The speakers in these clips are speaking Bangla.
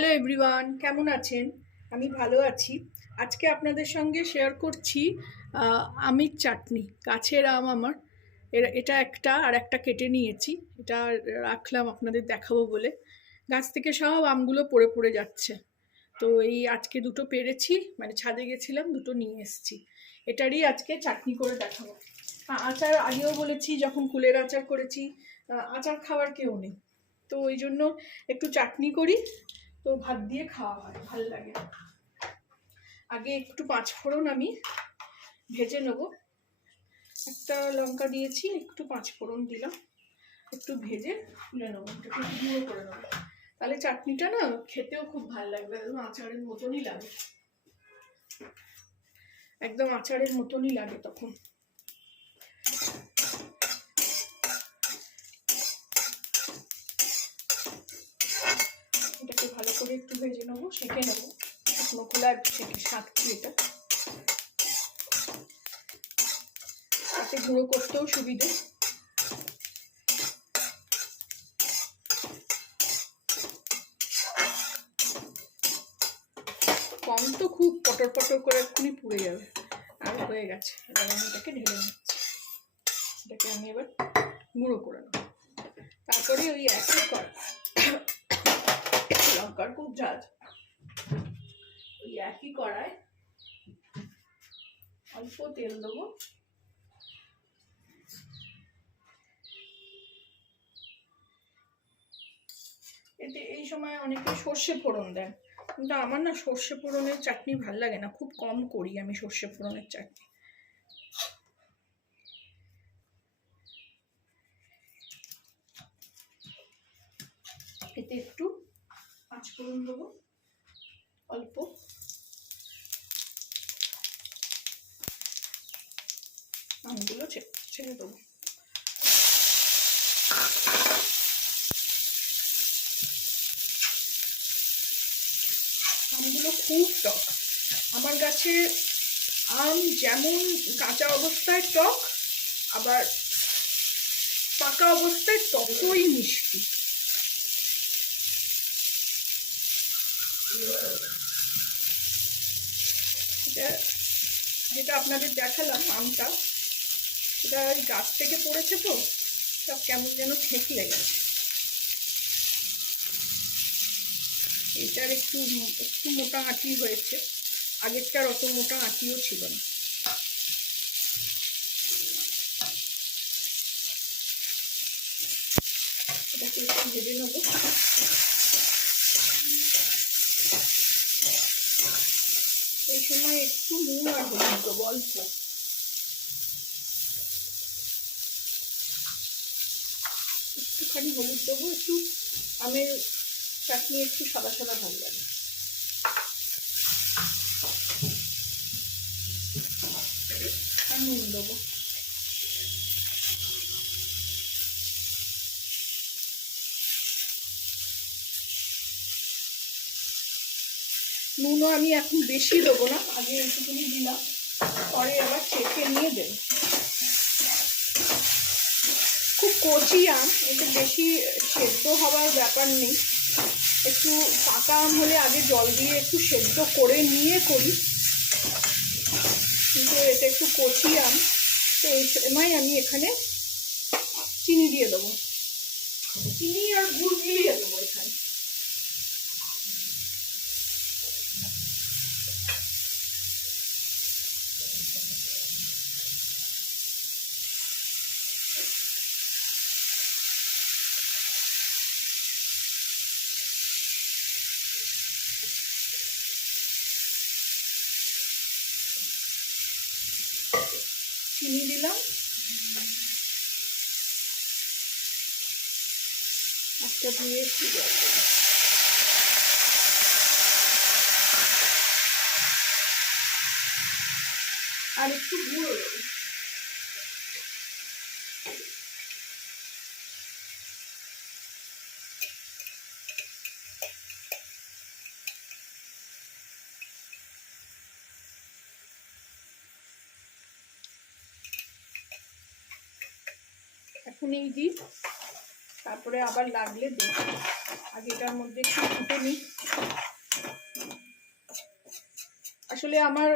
হ্যালো এভরিওয়ান, কেমন আছেন? আমি ভালো আছি। আজকে আপনাদের সঙ্গে শেয়ার করছি আমের চাটনি। গাছের আম আমার, এটা একটা আর একটা কেটে নিয়েছি। এটা রাখলাম আপনাদের দেখাবো বলে। গাছ থেকে সব আমগুলো পড়ে পড়ে যাচ্ছে। তো এই আজকে দুটো পেরেছি, মানে ছাদে গেছিলাম, দুটো নিয়ে এসেছি। এটারই আজকে চাটনি করে দেখাবো। আচার আগেও বলেছি, যখন কুলের আচার করেছি, আচার খাওয়ার কেউ নেই, তো ওই জন্য একটু চাটনি করি, তো ভাত দিয়ে খাওয়া হয়, ভাল লাগে। আগে একটু পাঁচফোড়ন আমি ভেজে নেব। একটা লঙ্কা দিয়েছি, একটু পাঁচফোড়ন দিলাম, একটু ভেজে তুলে নেবো, একটু গুঁড়ো করে নেবো। তাহলে চাটনিটা না খেতেও খুব ভালো লাগবে, একদম আচারের মতনই লাগে, একদম আচারের মতনই লাগে তখন। এটাকে ভালো করে একটু ভেজে নেবো, সেঁকে নেবো। শুকনো খোলা সেঁকে শাঁকছি এটা, তাতে গুঁড়ো করতেও সুবিধে। কম তো খুব পটর পটর করে এক্ষুনি পুড়ে যাবে। আর হয়ে গেছে, এবার আমি এটাকে ঢেলে নিচ্ছি। এটাকে আমি এবার গুঁড়ো করে নেব। তারপরে ওই একই লঙ্কার খুব ঝাঁজ, ওই একই কড়ায় অল্প তেল দেবো। এতে এই সময় অনেকে সর্ষে ফোড়ন দেন, কিন্তু আমার না সর্ষে ফোড়নের চাটনি ভাল লাগে না, খুব কম করি আমি সর্ষে ফোড়নের চাটনি। এতে একটু পাঁচফোড়ন দেবো অল্প, আমগুলো ছেড়ে দেবো। আমগুলো খুব টক। আমার গাছে আম যেমন কাঁচা অবস্থায় টক, আবার পাকা অবস্থায় ততই মিষ্টি। যেটা আপনাদের দেখালাম আমটা, এটা গাছ থেকে পড়েছে, তো সব কেমন যেন ঠেকলে গেছে। এটার একটু মোটা আঁটি হয়েছে, আগেরটার অত মোটা আঁটিও ছিল না। এটাকে একটু ভেজে নেব। এই সময় একটু নুন আর হলুদ দেবো অল্প, একটুখানি হলুদ দেবো, একটু আমের চাটনি একটু সাদা সাদা ভালো লাগে। আর নুন দেবো। নুনও আমি এখন বেশি দেবো না, আগে একটুখানি দিলাম, পরে আবার চেখে নিয়ে দেব। খুব কচি আম, এটা বেশি সেদ্ধ হওয়ার ব্যাপার নেই। একটু পাকা আম হলে আগে জল দিয়ে একটু সেদ্ধ করে নিয়ে করি, কিন্তু এটা একটু কচি আম, তো এই সময় আমি এখানে চিনি দিয়ে দেবো। চিনি আর গুড় মিলিয়ে দেবো এখানে। চিনি দিলাম, একটা দিয়ে একটু জল দেবো। আর একটু গুঁড়ো দেবো। এখন এই দিই, তারপরে আবার লাগলে দেব। আগে এটার মধ্যে একটু ফুটে নিই, আসলে আমার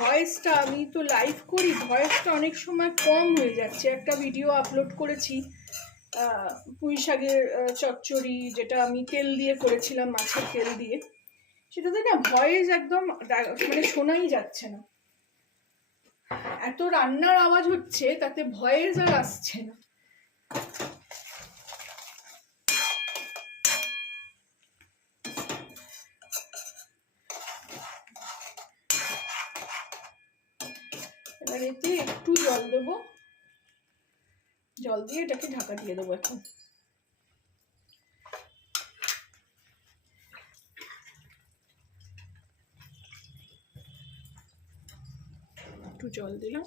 ভয়েসটা, আমি তো লাইভ করি, ভয়েসটা অনেক সময় কম হয়ে যাচ্ছে। একটা ভিডিও আপলোড করেছি পুঁই শাকের চচ্চড়ি, যেটা আমি তেল দিয়ে করেছিলাম, মাছের তেল দিয়ে, সেটাতে না ভয়েস একদম মানে শোনাই যাচ্ছে না, এত রান্নার আওয়াজ হচ্ছে তাতে ভয়েস আর আসছে না। এবার এতে একটু জল দেবো, জল দিয়ে এটাকে ঢাকা দিয়ে দেবো। এখন একটু জল দিলাম,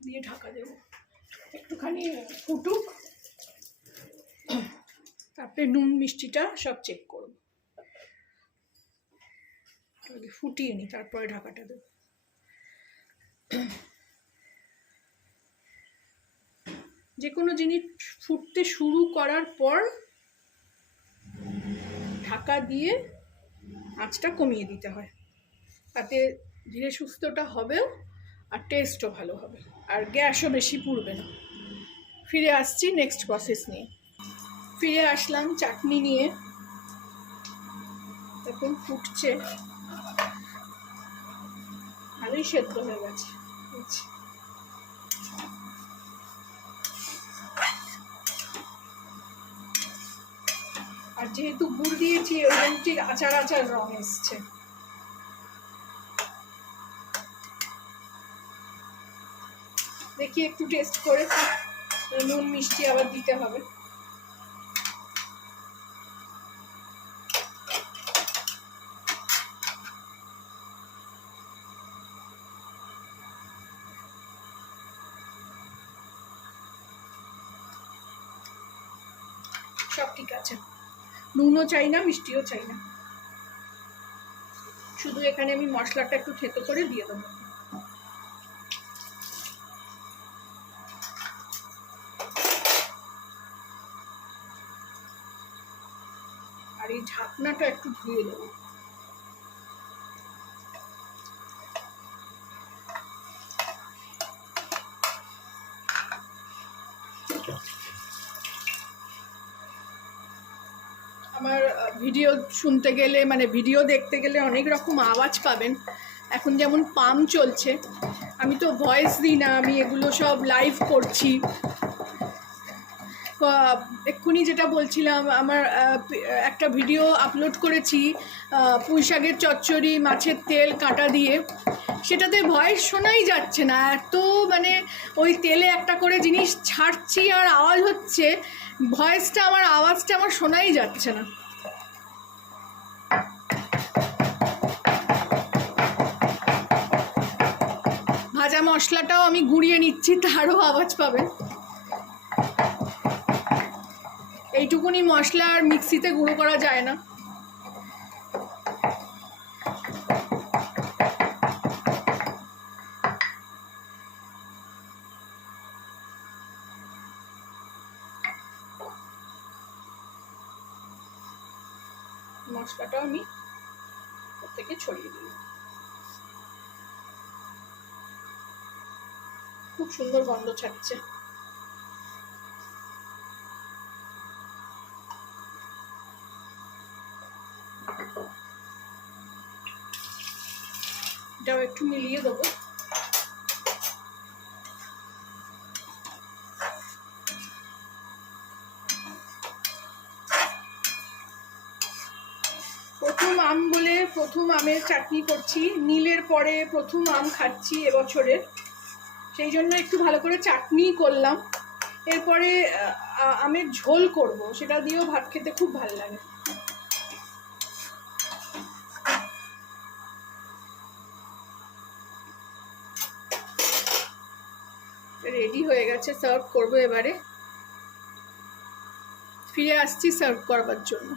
দিয়ে ঢাকা দেবো, একটুখানি ফুটুক, তারপরে নুন মিষ্টিটা সব চেক করব, ফুটিয়ে নি, তারপরে ঢাকাটা দেবো। যে কোনো জিনিস ফুটতে শুরু করার পর ঢাকা দিয়ে আঁচটা কমিয়ে দিতে হয়, তাতে ধীরে সুস্থটা হবেও আর টেস্টও ভালো হবে, আর গ্যাসও বেশি পুড়বে না। ফিরে আসছি নেক্সট প্রসেস নিয়ে। ফিরে আসলাম চাটনি নিয়ে, এখন ফুটছে, ভালোই সেদ্ধ হয়ে গেছে। আর যেহেতু গুড় দিয়েছি, ওই জন্য ঠিক আচার আচার রং এসছে। দেখি একটু টেস্ট করে, নুন মিষ্টি আবার দিতে হবে। সব ঠিক আছে, নুনও চাই না, মিষ্টিও চাই না, শুধু এখানে আমি মশলাটা একটু থেতো করে দিয়ে দেবো। আর এই ঢাকনাটা একটু ধুয়ে দেবো। আমার ভিডিও শুনতে গেলে, মানে ভিডিও দেখতে গেলে অনেক রকম আওয়াজ পাবেন। এখন যেমন পাম্প চলছে, আমি তো ভয়েস দিই না, আমি এগুলো সব লাইভ করছি। এক্ষুনি যেটা বলছিলাম, আমার একটা ভিডিও আপলোড করেছি পুঁই শাকের চচ্চড়ি, মাছের তেল কাঁটা দিয়ে, সেটাতে ভয়েস শোনাই যাচ্ছে না, এত মানে ওই তেলে একটা করে জিনিস ছাড়ছি আর আওয়াজ হচ্ছে, ভয়েসটা আমার, আওয়াজটা আমার শোনাই যাচ্ছে না। ভাজা মশলাটাও আমি গুঁড়িয়ে নিচ্ছি, তারও আওয়াজ পাবেন। এইটুকুনি মশলা আর মিক্সিতে গুঁড়ো করা যায় না। মশলাটাও আমি থেকে ছড়িয়ে দিই। খুব সুন্দর গন্ধ ছাড়ছে। এটাও একটু মিলিয়ে দেবো। প্রথম আম বলে প্রথম আমের চাটনি করছি, নীলের পরে প্রথম আম খাচ্ছি এবছরের, সেই জন্য একটু ভালো করে চাটনি করলাম। এরপরে আমের ঝোল করব, সেটা দিয়েও ভাত খেতে খুব ভালো লাগে। রেডি হয়ে গেছে, সার্ভ করব এবারে। ফিরে আসছি সার্ভ করবার জন্য।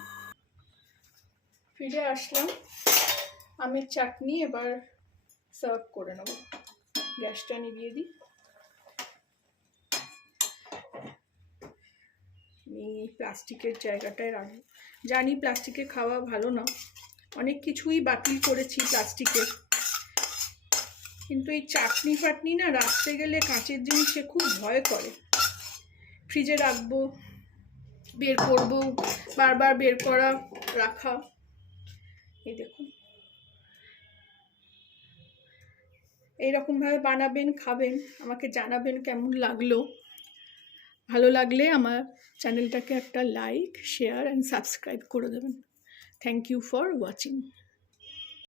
ফিরে আসলাম, আমের চাটনি এবার সার্ভ করে নেব। গ্যাসটা নিভিয়ে দিই। আমি প্লাস্টিকের জায়গাটায় রাখবো। জানি প্লাস্টিকে খাওয়া ভালো না, অনেক কিছুই বাতিল করেছি প্লাস্টিকের, কিন্তু এই চাটনি ফাটনি না রাখতে গেলে কাঁচের জিনিসে খুব ভয় করে। ফ্রিজে রাখবো, বের করব, বারবার বের করা, রাখা। এই দেখুন, এইরকমভাবে বানাবেন, খাবেন, আমাকে জানাবেন কেমন লাগলো। ভালো লাগলে আমার চ্যানেলটাকে একটা লাইক, শেয়ার অ্যান্ড সাবস্ক্রাইব করে দেবেন। Thank you for watching.